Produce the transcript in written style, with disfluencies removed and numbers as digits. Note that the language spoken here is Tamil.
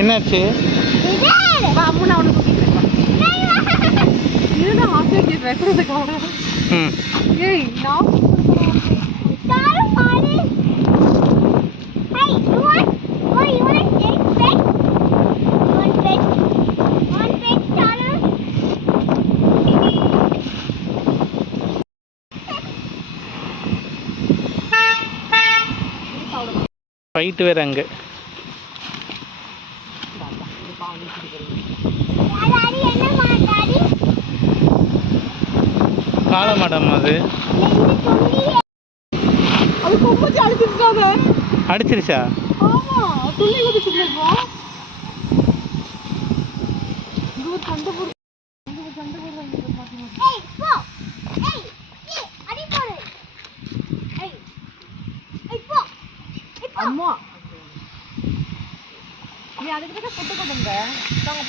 என்னாச்சு? வா அம்மா நான் உனக்கு என்ன ஆசை வைக்கிறதுக்கு அவட ஏய் நான் தாரு பாரு hey you want take pet one pet Tharu fight வேற அங்க டாடி என்னமா டாடி காளை மாடம் அது அது கொம்பு அடிச்சிருக்காத அடிச்சிருச்சா? ஆமா துள்ளி குதிச்சிட்டு இருக்கோம் இது ஒரு சண்டை போடுறாங்க ஏய் போ ஏய் அடி போடு ஏய் போ அம்மா நீ அதுக்கு போட்டு கொடுங்க நாங்க